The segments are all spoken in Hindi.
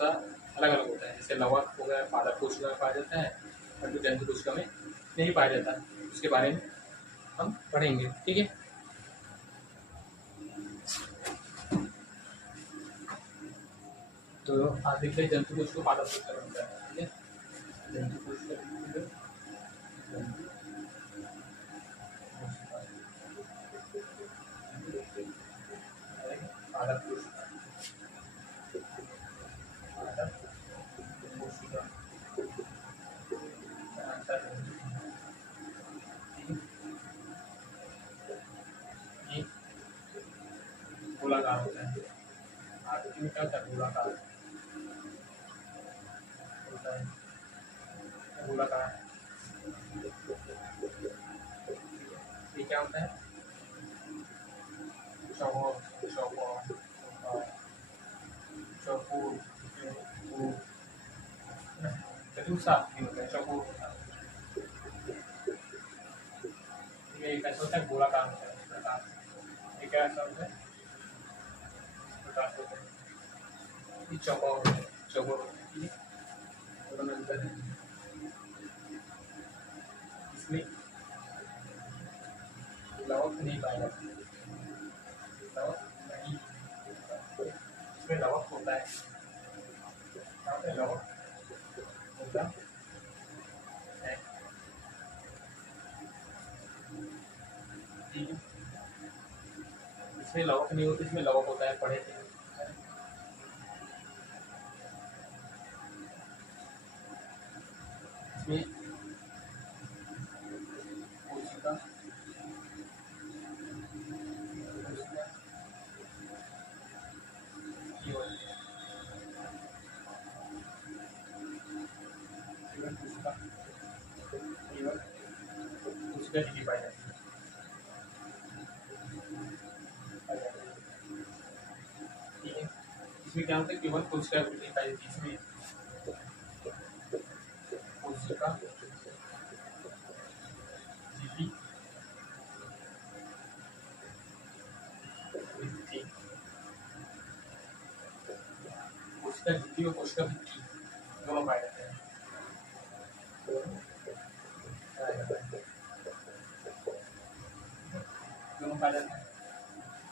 उसका अलग अलग होता है। जैसे लवक हो गया पादप कोशिका में पाया जाता है, परंतु जंतु कोशिका में नहीं पाया जाता। उसके बारे में हम पढ़ेंगे, ठीक है। तो आप देखते हैं जंतु कोशिका पादप कोशिका बनता है, ठीक है। जंतु कोशिका पादप कोशिका गोलाकार होता है। आकृति में क्या होता है? गोलाकार होता है, गोलाकार। ये क्या होता है? चौकोर, चौकोर, चौकोर, चतुर्सात होता है, चौकोर होता है। ये कैसा होता है? गोलाकार होता है, प्रकार। ये क्या ऐसा होता है? प्रकार होता है। ये चौकोर होता है, चौकोर होता है, ठीक है। तो अंतर है इसमें लवक नहीं पाया जाता, लवक नहीं, इसमें लवक होता है, लवक होता है। इसमें लवक नहीं होती, इसमें लवक होता है, पढ़े थे। इसमें कोशिका कोशिका डिग्री पाई जाती है, ठीक है। इसमें क्या होता है? केवल कोशिका डिग्री पाई जाती है। इसमें कोशिका डिग्री कोशिका डिग्री और कोशिका भित्ति दोनों पाए जाते हैं, दोनों पाया जाता है।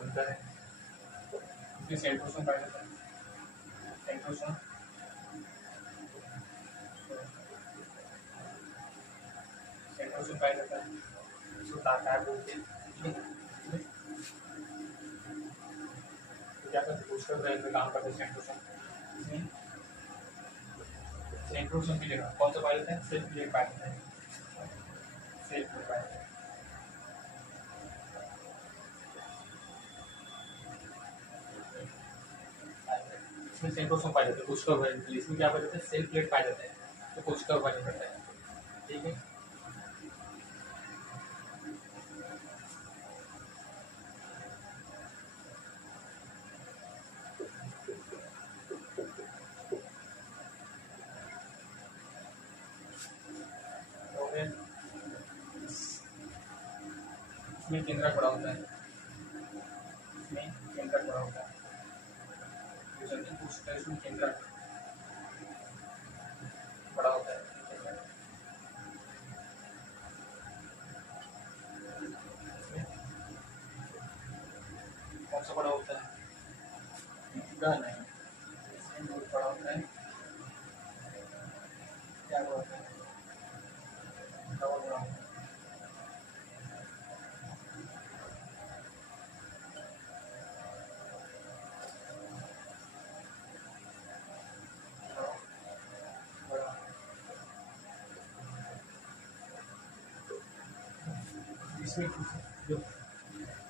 अंतर है इसमें सेंट्रोसोम पाया जाता है, सेंट्रोसोम सेंट्रोसोम पाया जाता है, इसको ताकार बोलते हैं। क्या करते हैं? कोशिका में काम करते हैं सेंट्रोसोम। इसमें सेंट्रोसोम की जगह कौन सा पाया जाता है? सेल प्लेट पाया जाता है, सेल प्लेट पाया जाता है। इसमें सेंट्रोसोम पाया जाता है, कोशिका विभाजन के लिए। इसमें क्या पाया जाता है? सेल प्लेट पाया जाता है, तो कोशिका विभाजन करता है, ठीक है। इसमें केंद्रक बड़ा होता है, इसमें केंद्रक बड़ा होता है, जंतु कोशिका इसमें केंद्रक बड़ा होता है। कौन सा बड़ा होता है? नहीं, बड़ा होता है, क्या बड़ा होता है? बड़ा होता है। इसमें जो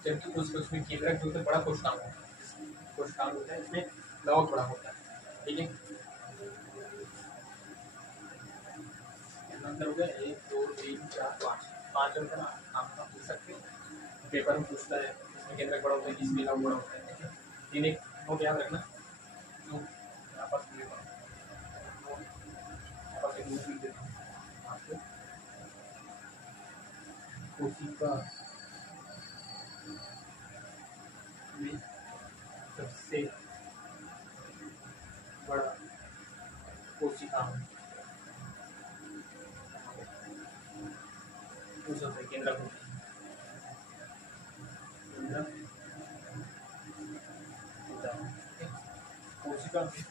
जंतु कोशिका उसमें केंद्रक जो होता है बड़ा कोशिकांग होता है, इसमें लवक बड़ा होता है, ठीक है। अंतर हो गया 1 2 3 4 5 अंक ना आप पूछ सकते हैं, पेपर में पूछता है। इसमें केंद्रक बड़ा होता है, इसमें लवक बड़ा होता है, ठीक है। तीन एक नोट याद रखना, जो आपस में आपस में नोट लिख देता हूँ आपको। कोशिका में सबसे बड़ा कोशिकांग, कुछ होते हैं केंद्रक होते हैं, केंद्रक होता है। कोशिका में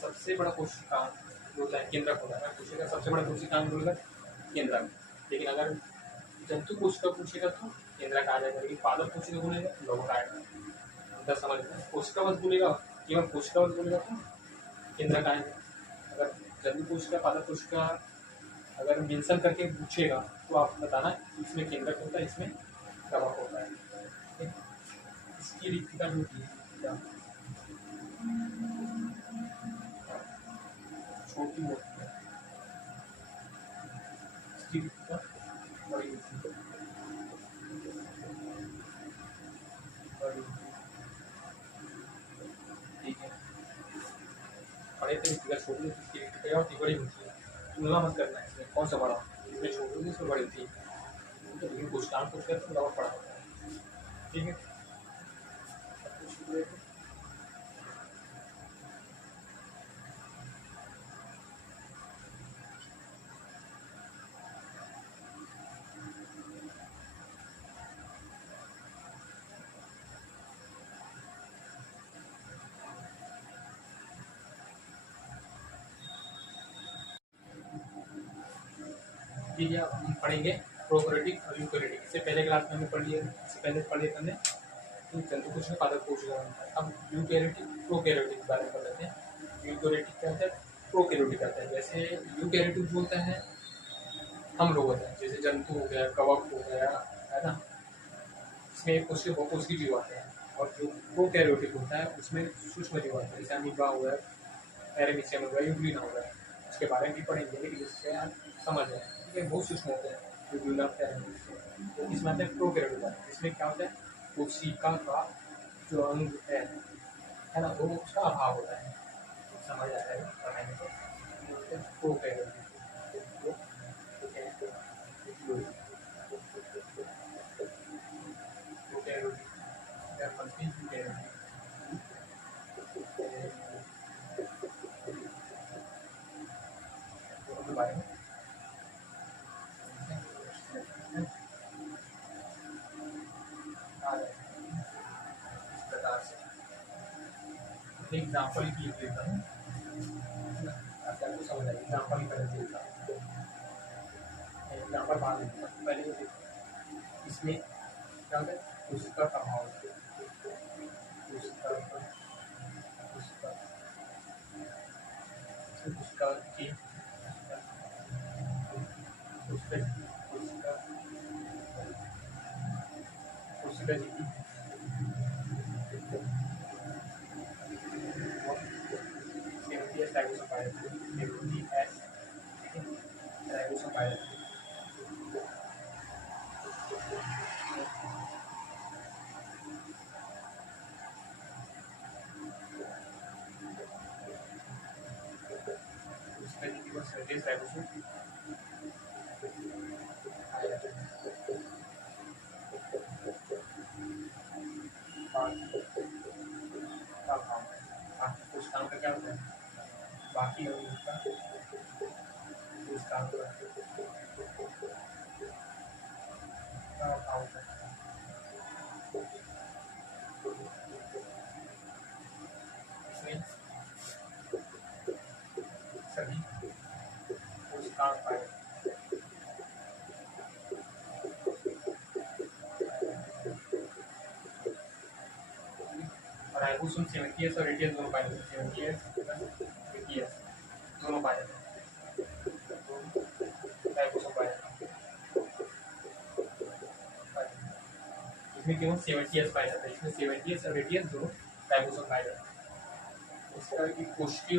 सबसे बड़ा कोशिकांग जो होता है केंद्रक होता है। कोशिका सबसे बड़ा कोशिकांग बोलेगा केंद्रक, लेकिन अगर जंतु कोशिका पूछेगा तो केंद्रक आ जाएगा, लेकिन पादप कोशिका बोलेगा लौहक आएगा। अंतर समझ में, कोशिकावत बोलेगा केवल कोशिकावत बोलेगा तो केंद्रक आएगा। अगर जंतु कोशिका पादप कोशिका अगर मेंशन करके पूछेगा तो आप बताना इसमें केंद्रक होता है, इसमें कवक होता है। इसकी रिक्तिका जो होती है छोटी होती है, इसकी रिक्तिका बड़ी होती है, ठीक है। बड़े थे रिक्तिका छोटी होती है, इसकी रिक्तिका होती बड़ी होती है। तुलना मत करना है इसमें कौन सा बड़ा, इसमें छोटी होती है इसमें बड़ी होती है, तो लेकिन कोशिकांग कोशिका तो लौहक बड़ा होता है, ठीक है। ठीक है, हम पढ़ेंगे प्रोकैरियोटिक और यूकैरियोटिक। इससे पहले क्लास में हमने पढ़ लिया, इससे पहले पढ़ लिया हमने जंतु कोशिका पादप कोशिका। अब यूकैरियोटिक प्रोकैरियोटिक के बारे में पढ़ लेते हैं। यूकैरियोटिक क्या होता है, प्रोकैरियोटिक आता है। जैसे यूकैरियोटिक जो होता है हम लोग होते हैं, जैसे जंतु हो गया, कवक हो गया, है ना, इसमें कोशिका बहुकोशिकीय जीव आते हैं। और जो प्रोकैरियोटिक होता है उसमें सूक्ष्म जीव आते हैं, जैसे अमीबा हो गया, पैरामीशियम हो गया, यूग्लिना हो गया। उसके बारे में भी पढ़ेंगे, लेकिन इससे आप समझ जाए, ठीक है। बहुत सूक्ष्म होते हैं यूग्लिना, पैरामीशियम। तो इसमें आता है प्रोकैरियोटिक होता है, इसमें क्या होता है, कोशिका का जो अंग है ना, वो उसका अभाव होता है। समझ आ जाएगा पढ़ाने को। प्रोकैरियोटिक बारे में इस प्रकार से एग्जाम्पल की देता हूँ, आपको समझ आएगी। एग्जाम्पल की तरह देता हूँ, एग्जाम्पल बाद में पहले इसमें क्या होता है, उसका अभाव, उसका की उसका जी उस काम का क्या होता है, बाकी उसका उस काम का सभी उस काम पाए। और राइबोसोम 70S और 80S दोनों पाए जाते हैं, 70S 80S दोनों पाए जाते हैं, राइबोसोम पाए जाते हैं। इसमें केवल 70S पाया जाता है, इसमें 70S और 80S दोनों राइबोसोम पाए जाते हैं। इसका एक कोशिकीय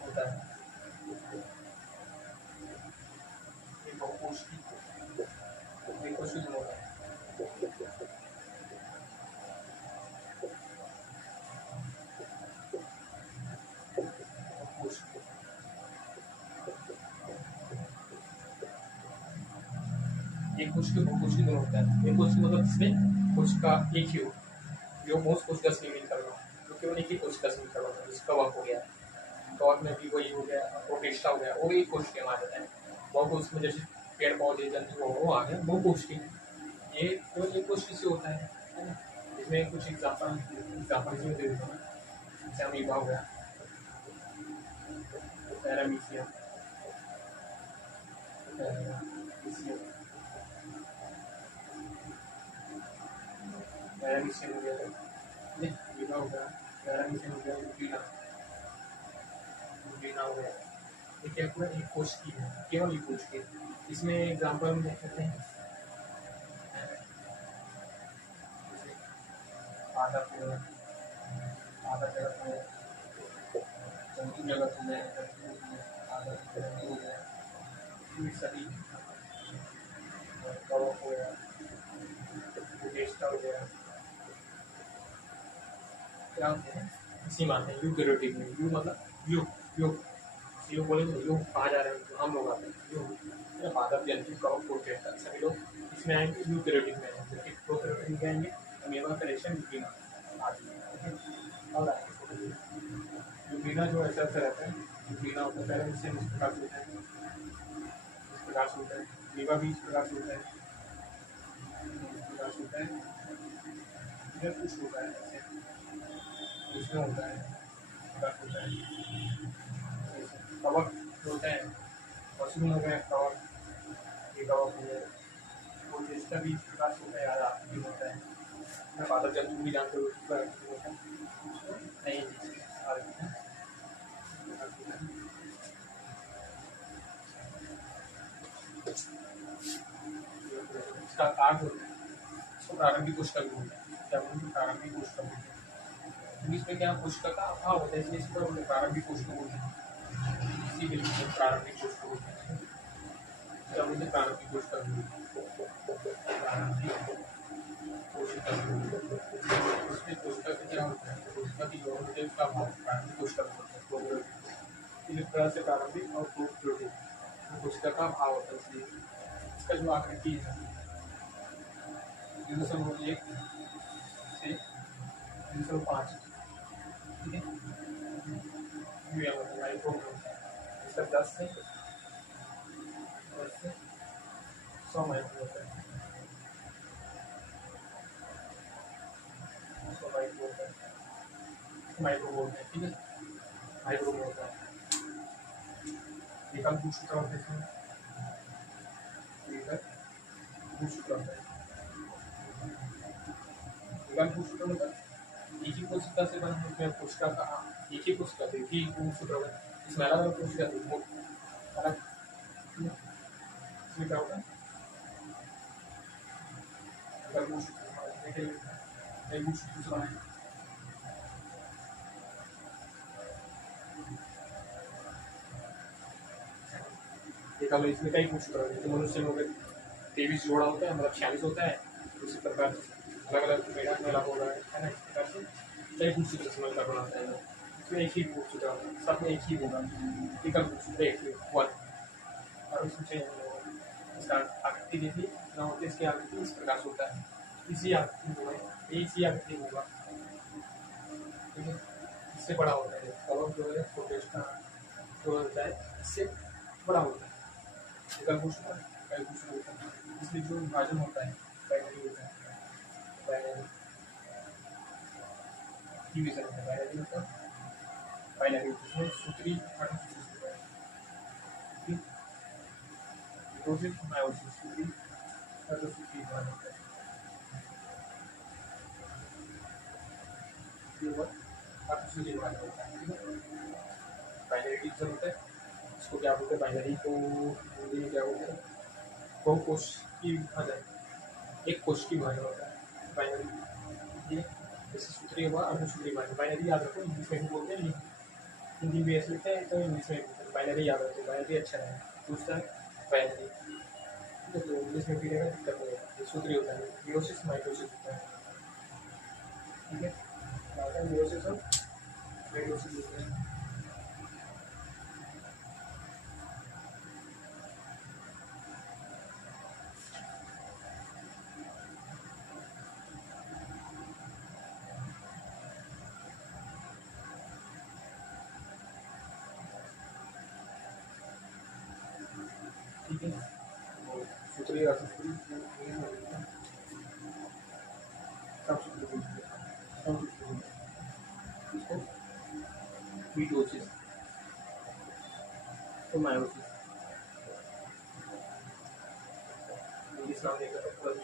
होता है, ये बहुकोशिकीय होता है। एक कोशिका दो कोशिका दोनों होता है। एक कोशिका मतलब जिसमें कोशिका एक ही हो, जो मोस्ट कोशिका से नहीं कर रहा, जो केवल एक ही कोशिका से कर रहा है, जिसका कवक हो गया, कवक में भी वही हो गया, प्रोटिस्टा हो गया, वो एक कोशिका में आ जाता है। बहुकोशिका में जैसे पेड़ पौधे जंतु वो आ गया बहुकोशिकीय, ये केवल एक कोशिका से होता है ना। इसमें कुछ एग्जाम्पल इसमें दे देता हूँ। जैसे अमीबा हो गया, पैरामीशियम, पैरामीशियम हो गया, अमीबा हो गया, पैरामीशियम हो गया, यूटीना हो गया। ये क्या पूरा एक कोशिकीय है, केवल एक कोशिकीय। इसमें एग्जाम्पल हम देख सकते हैं, पादप हो गया, पादप जगत हो गया, जंतु जगत हो गया, पादप जंतु हो गया, सभी कवक हो गया, प्रोटिस्टा हो गया, क्या होते हैं इसी मानते हैं यूकैरियोटिक में। यू मतलब युग, युग युग बोलेंगे, युग कहा जा रहे हैं तो हम लोग आते हैं युग, पादप जंतु कवक प्रोटिस्टा सभी लोग इसमें आएंगे, यूकैरियोटिक में आएंगे। जबकि प्रोकैरियोटिक में आएंगे अमीबा, कैल्शियम, यूटीना आदि। और यूटीना जो ऐसा रहता है, यूटीना होता है पैरामीशियम इस प्रकार से होता है, इस प्रकार से होता है, अमीबा भी इस प्रकार से होता है, इस प्रकार से होता है, इधर कुछ होता है ऐसे, इसमें होता है, प्रकार होता है, कवक होता है, मशरूम हो गया कवक, ये कवक हो गया, प्रोटिस्टा भी इस प्रकार से होता है, याद आपको होता है, मैं पादप जंतु भी जानते हो होता है नहीं, इसका कार्ड होता है, इसको प्रारंभिक कोशिका भी होता है, क्या बोलते हैं प्रारंभिक कोशिका बोलते हैं। इसमें क्या कोशिका का अभाव होता है, इसलिए इसको प्रारंभिक कोशिका बोलते हैं, इसी के लिए प्रारंभिक कोशिका बोलते हैं। क्या बोलते हैं प्रारंभिक कोशिका, प्रारंभिक कोशिका। इसमें कोशिका का क्या होता है, कोशिका की जो होती है उसका अभाव प्रारंभिक कोशिका बोलते हैं। इस तरह से प्रारंभिक और प्रोकैरियोटिक कोशिका का अभाव होता है, इसलिए इसका जो आकृति है 0.1 से 0.5, ठीक है, इसका 10 से 100 माइक्रो होता है, 100 माइक्रो होता है, माइक्रो बोलते हैं, ठीक है, माइक्रो होता है। निकाल पूछ चुका होता है, पूछ चुका होता है, निकाल पूछ चुका होता है, एक ही कोशिका से बना है, कोशिका का एक ही कोशिका से, एक ही सूत्र होगा, इसमें अलग अलग कोशिका अलग, इसमें क्या होगा देखा लो, इसमें कई कुछ तो मनुष्य में 23 जोड़ा होता है, मतलब 46 होता है, उसी प्रकार अलग अलग मेढक में अलग हो रहा है ना, इस प्रकार से कई कुछ सूत्र समझ कर बनाता है। इसमें एक ही कुछ सूत्र होता है, सब में एक ही होगा, एकल सूत्र एक ही वन, और उसमें चेंज नहीं होगा। इसका आकृति देखिए ना होती है, इसकी आकृति इस प्रकार से होता है, इसी आकृति होगा, एक ही आकृति होगा, ठीक है, इससे बड़ा होता है कवक जो है, प्रोटिस्टा जो होता है इससे बड़ा होता है, एकल कोशिका कई कोशिका होता है, इसलिए जो विभाजन होता है बाइनरी होता है, बाइनरी डिवीजन होता है, बाइनरी होता है, बाइनरी इसमें सूत्री होता है, ठीक, मिटोसिस मायोसिस सूत्री सूत्री विभाजन होता है, सूत्री विभाजन होता है, ठीक है, बाइनरी डिवीजन होता है, इसको क्या बोलते हैं बाइनरी को हिंदी में क्या बोलते हैं, बहुकोश की विभाजन, एक कोश की विभाजन होता है बाइनरी, ये जैसे सूत्री हुआ अर्धसूत्री विभाजन, बाइनरी याद रखो, इंग्लिश में भी बोलते हैं, हिंदी में ऐसे लिखते हैं तो इंग्लिश में बोलते हैं, बाइनरी याद रखो, बाइनरी अच्छा है, दूसरा बाइनरी, तो इंग्लिश में भी रहेगा दिक्कत नहीं है, सूत्री होता है, मियोसिस माइटोसिस होता है, ठीक है, मियोसिस और माइटोसिस होता है। तो मीटोसिस तो मायोसिस इंग्लिश नाम देखा तो पूरा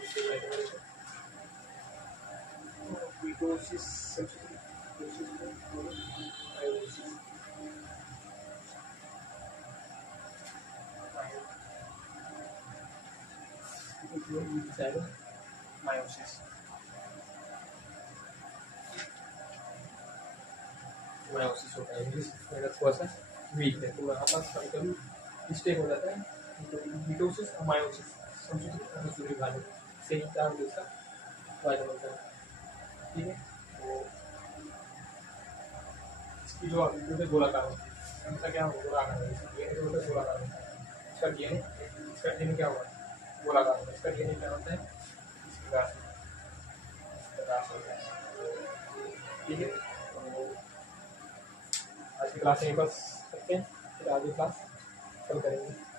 मीटोसिस मायोसिस मायोसिस होता है इंग्लिश मेरा थोड़ा सा वीक है तो यहाँ पास कभी कभी मिस्टेक हो जाता है मीटोसिस और मायोसिस समझो भाषा सही काम दूसरा वायरल होता है ठीक है तो इसकी जो आकृति गोलाकार होती है इसका क्या गोलाकार है गोलाकार होता है इसका डीएनए क्या होगा गोलाकार होता है इसका डीएनए क्या होता है इस प्रकार होता है ठीक है तो आज की क्लास यहीं पर करते हैं फिर आगे क्लास कल करेंगे।